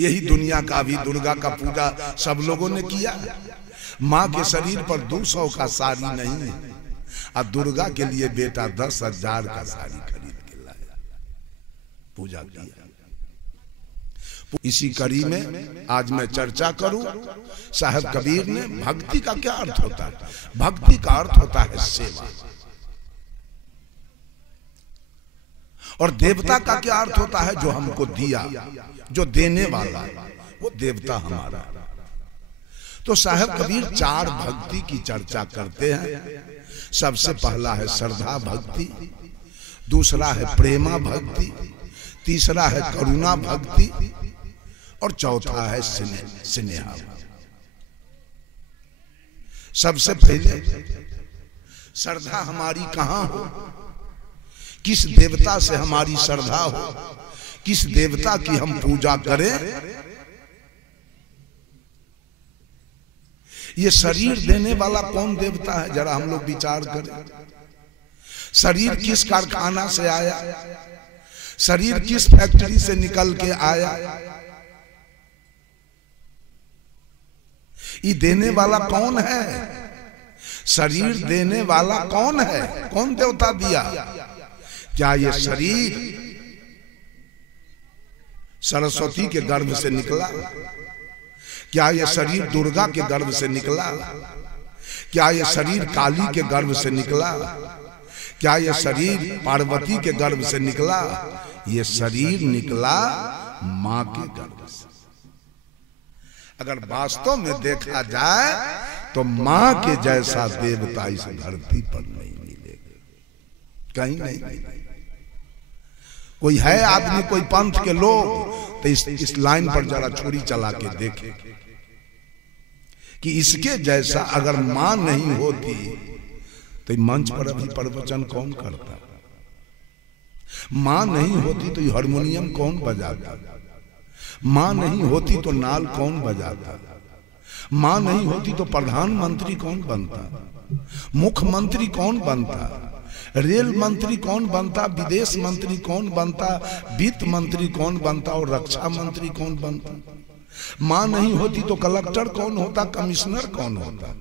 यही दुनिया का भी दुर्गा का पूजा सब लोगों ने किया। माँ के शरीर पर 200 का साड़ी नहीं है और दुर्गा के लिए बेटा 10,000 का साड़ी खरीद के लाया, पूजा किया। इसी कड़ी में आज मैं चर्चा करूं, साहब कबीर ने भक्ति का क्या अर्थ होता है। भक्ति का अर्थ होता है सेवा, और देवता का क्या अर्थ होता है, जो हमको दिया, जो देने वाला वो देवता हमारा। तो साहब कबीर 4 भक्ति की चर्चा करते हैं। सबसे पहला है श्रद्धा भक्ति, दूसरा है प्रेमा भक्ति, तीसरा है करुणा भक्ति और चौथा है स्नेहा। सबसे पहले श्रद्धा हमारी कहां हो, किस देवता से हमारी श्रद्धा हो, किस देवता की हम पूजा करें। ये शरीर देने वाला कौन देवता है, जरा हम लोग विचार करें। शरीर किस कारखाना से आया, शरीर किस फैक्ट्री से निकल के आया, ये देने वाला कौन है, शरीर देने वाला कौन है, कौन देवता दिया। क्या ये शरीर सरस्वती के गर्भ से निकला, क्या ये शरीर दुर्गा के गर्भ से निकला, क्या ये शरीर काली के गर्भ से निकला, क्या ये शरीर पार्वती के गर्भ से निकला। ये शरीर निकला मां के गर्भ से। अगर वास्तव में देखा जाए तो मां के जैसा देवता इस धरती पर नहीं मिलेगा, कहीं नहीं। कोई है आदमी, कोई पंथ के लोग तो इस लाइन पर जरा छुरी चला के देखे कि इसके जैसा अगर मां नहीं होती तो मंच पर अभी प्रवचन कौन करता, मां नहीं होती तो हारमोनियम कौन बजाता, मां नहीं होती तो नाल कौन बजाता, मां नहीं होती तो प्रधानमंत्री कौन बनता, मुख्यमंत्री कौन बनता, रेल मंत्री कौन बनता, विदेश मंत्री कौन बनता, वित्त मंत्री कौन बनता और रक्षा मंत्री कौन बनता। मां नहीं होती तो कलेक्टर कौन होता, कमिश्नर कौन होता।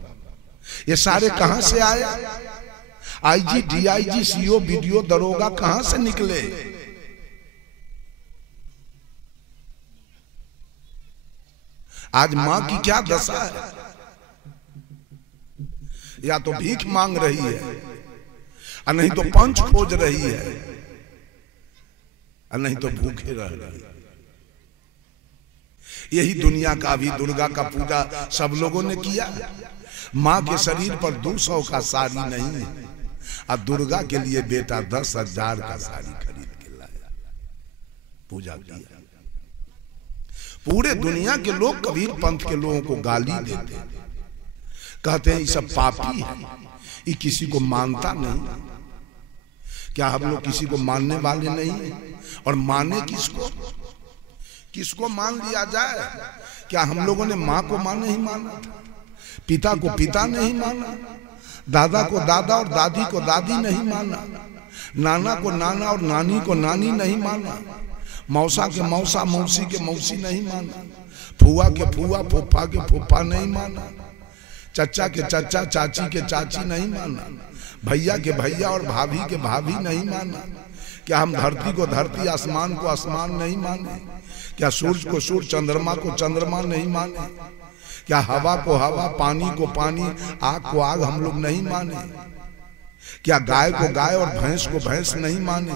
ये सारे कहां से आया, आईजी, डीआईजी, सीओ, बीडीओ, दरोगा कहां से निकले। आज मां की क्या दशा है, या तो भीख मांग रही है, और नहीं तो पंच खोज रही है, और नहीं तो भूखे रह रही है। यही दुनिया का भी दुर्गा का पूजा सब लोगों ने किया। मां के शरीर पर 200 का साड़ी नहीं है और दुर्गा के लिए बेटा 10,000 का साड़ी खरीद के लाया, पूजा किया। पूरे दुनिया के लोग कबीर पंथ के लोगों को गाली देते, कहते हैं ये सब पापी है, ये किसी को मानता नहीं। क्या हम लोग किसी को मानने वाले नहीं हैं? और माने किसको, किसको मान लिया जाए। क्या हम लोगों ने माँ को माँ नहीं माना था, पिता को पिता नहीं माना, दादा को दादा और दादी को दादी नहीं माना, नाना को नाना और नानी को नानी नहीं माना, मौसा के मौसा मौसी के मौसी नहीं माना, फुआ के फुआ फूफा के फूफा नहीं माना, चचा के चचा चाची के चाची नहीं माना, भैया के भैया और भाभी के भाभी नहीं माना। क्या हम धरती को धरती, आसमान को आसमान नहीं माने? क्या सूरज को सूरज, चंद्रमा को चंद्रमा नहीं माने? क्या हवा को हवा, पानी को पानी, आग को आग हम लोग नहीं माने? क्या गाय को गाय और भैंस को भैंस नहीं माने?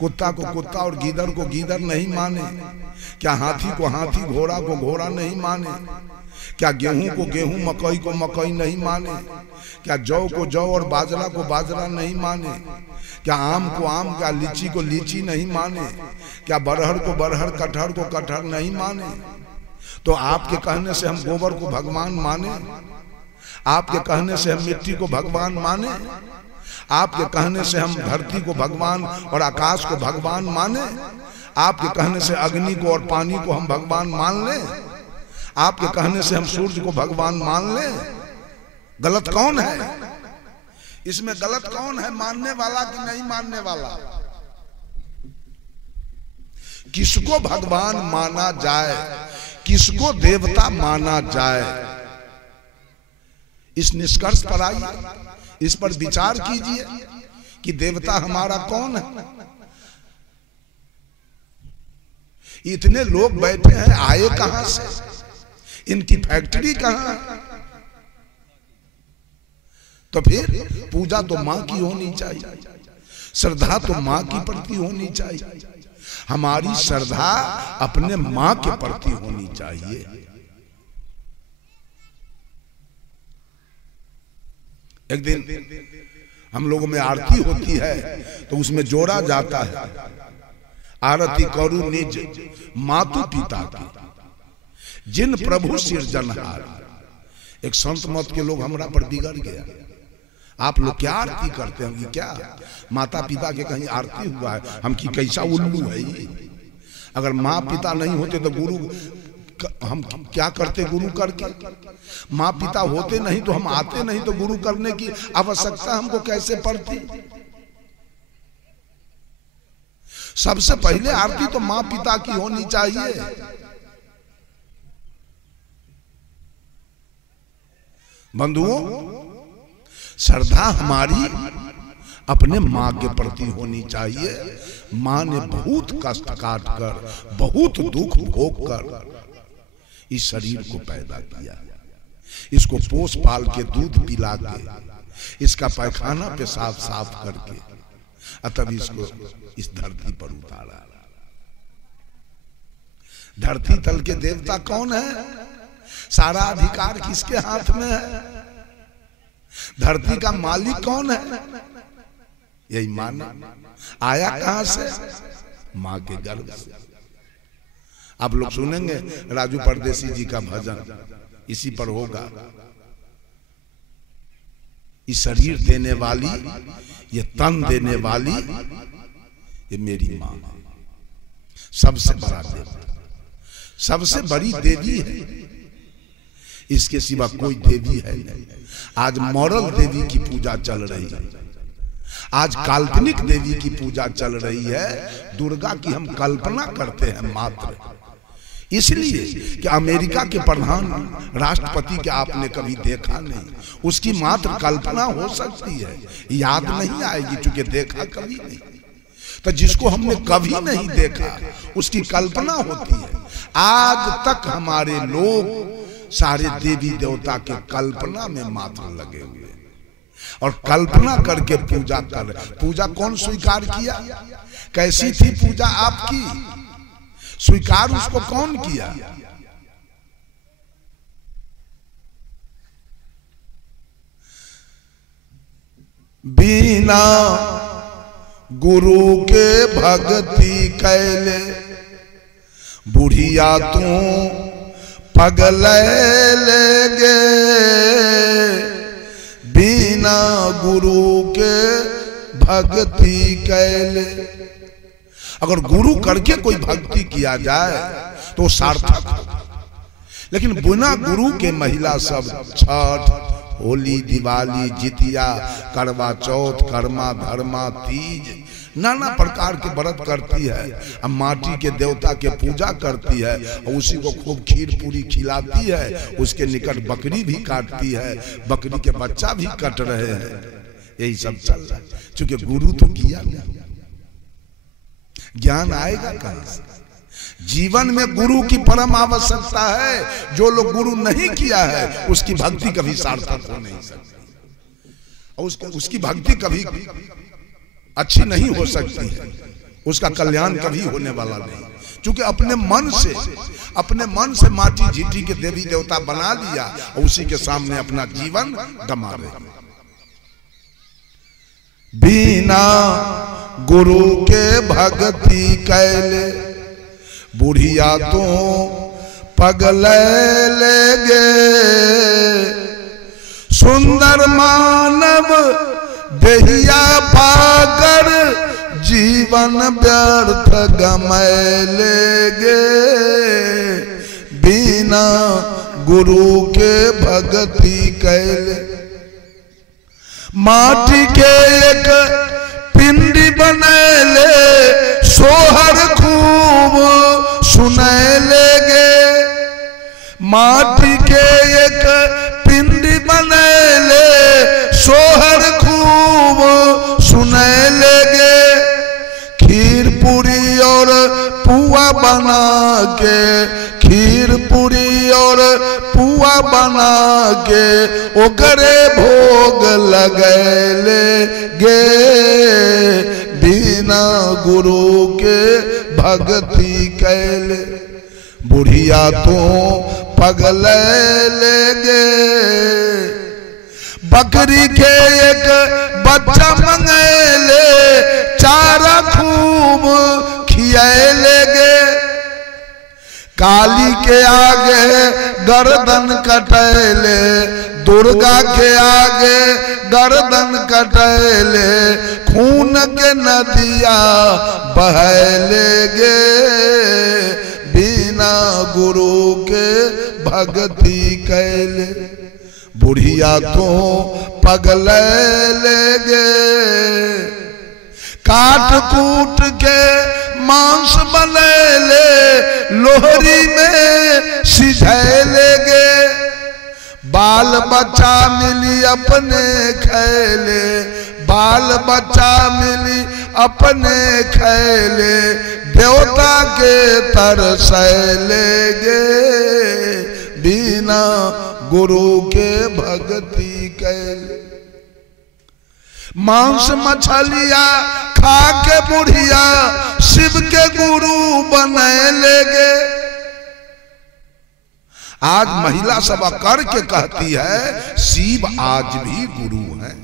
कुत्ता को कुत्ता और गीदड़ को गीदड़ नहीं माने? क्या हाथी को हाथी, घोड़ा को घोड़ा नहीं माने? क्या गेहूं को गेहूं, मकई को मकई नहीं माने? क्या जौ को जौ और बाजरा को बाजरा नहीं माने? क्या आम को आम, क्या लीची को लीची नहीं माने? क्या बरहर को बरहर, कटहर को कटहर नहीं माने? तो आपके कहने से हम गोबर को भगवान माने? आपके कहने से हम मिट्टी को भगवान माने? आपके कहने से हम धरती को भगवान और आकाश को भगवान माने? आपके कहने से अग्नि को और पानी को हम भगवान मान लें? आपके कहने से हम सूर्य को भगवान मान लें? गलत कौन है इसमें? गलत कौन है, मानने वाला कि नहीं मानने वाला? किसको भगवान माना जाए किसको देवता माना जाए, इस निष्कर्ष पर आइए, इस पर विचार कीजिए कि देवता हमारा कौन है। इतने लोग बैठे हैं, आए कहां से, इनकी फैक्ट्री कहां है? तो फिर पूजा तो मां की होनी चाहिए, श्रद्धा तो मां की प्रति होनी चाहिए। हमारी श्रद्धा अपने मां के प्रति होनी चाहिए। एक दिन हम लोगों में आरती होती है तो उसमें जोड़ा जाता है, आरती करू निज मातु पिता की, जिन प्रभु सिरजनहार। एक संत मत के लोग हमरा पर बिगड़ गया, आप लोग क्या आरती करते हैं कि क्या माता पिता के कहीं आरती हुआ है? हम की कैसा उल्लू है ये? अगर माँ पिता नहीं होते तो गुरु हम क्या करते? गुरु करके। माँ पिता होते नहीं तो हम आते नहीं तो गुरु करने की आवश्यकता हमको कैसे पड़ती? सबसे पहले आरती तो माँ पिता की होनी चाहिए। बंधुओं, श्रद्धा हमारी अपने माँ के प्रति होनी चाहिए। माँ ने बहुत कष्ट काट कर, बहुत दुख भोग कर इस शरीर को पैदा किया, इसको पोस पाल के दूध पिला के, इसका पैखाना पेशाब साफ करके, तब इसको इस धरती पर उतारा। धरती तल के देवता कौन है? सारा अधिकार किसके हाथ में है? धरती का मालिक कौन है? यही माना। आया कहां से? मां के गर्भ से। आप लोग सुनेंगे राजू परदेसी जी का भजन, इसी पर होगा। इस शरीर देने वाली, ये तन देने वाली, ये मेरी मां, सबसे बड़ा देवता, सबसे बड़ी देवी है। इसके सिवा कोई देवी है नहीं। आज मॉरल देवी की पूजा चल रही है, आज काल्पनिक देवी की पूजा चल रही है। दुर्गा की हम कल्पना करते हैं मात्र, इसलिए कि अमेरिका के प्रधान राष्ट्रपति के आपने कभी देखा नहीं, उसकी मात्र कल्पना हो सकती है, याद नहीं आएगी क्योंकि देखा कभी नहीं। तो जिसको हमने कभी नहीं देखा उसकी कल्पना होती है। आज तक हमारे लोग सारे देवी देवता के कल्पना में मात्र लगे हुए और कल्पना करके पूजा कर रहे। पूजा कौन स्वीकार किया? कैसी थी पूजा आपकी? स्वीकार उसको कौन किया? बिना गुरु के भक्ति कैले बुढ़िया तू पगले लेगे। बिना गुरु के भक्ति कैले, अगर गुरु करके कोई भक्ति किया जाए तो सार्थक है। लेकिन बिना गुरु के महिला सब छठ, होली, दिवाली, जितिया, करवा चौथ, कर्मा धर्मा, तीज, नाना प्रकार के व्रत करती है। अब माटी के देवता के पूजा करती है और उसी को खूब खीर पूरी खिलाती है। उसके निकट बकरी भी काटती है, बकरी के बच्चा भी कट रहे हैं। यही सब चल रहा है क्योंकि गुरु तो किया नहीं। ज्ञान आएगा कहां से? जीवन में गुरु की परम आवश्यकता है। जो लोग गुरु नहीं किया है उसकी भक्ति कभी सार्थक हो नहीं सकती और उसकी भक्ति कभी अच्छी नहीं हो सकती है। उसका कल्याण कभी होने वाला नहीं, क्योंकि अपने मन से माटी झीटी के देवी देवता बना लिया और उसी के सामने अपना जीवन गमा रहे। बिना गुरु के भक्ति कैले बुढ़िया तो पगले लेगे। सुंदर मानव देहिया पाकर जीवन व्यर्थ गमै लेगे। बिना गुरु के भक्ति कैले माटी के एक पिंडी बनैले, सोहर खूब सुनै लेगे। माटी के एक पिंडी बनैले सोहर खूब सुनै लेगे। खीर पूरी और पुआ बना के, खीर पूरी और पुआ बना के ओकरे भोग लगैले गे। बिना गुरु के भक्ति कैले बुढ़िया तो पगलैले गे। बकरी के एक बच्चा मंगैले चारा खूब खियाले गे। काली के आगे गर्दन कटैले, दुर्गा के आगे गर्दन कटैले खून के नदिया बहैले गे। बिना गुरु के भक्ति कैले बुढ़िया तो पगलैले गे। काट कूट के मांस बनैले लोहरी में सिझैले गे। बाल बच्चा मिली अपने खैले, बाल बच्चा मिली अपने खैले देवता के तरसैले गे। बिना गुरु के भक्ति कैले मांस मछलिया खा के बुढ़िया शिव के गुरु बनैले गे। आज महिला सभा करके कहती है शिव आज भी गुरु है।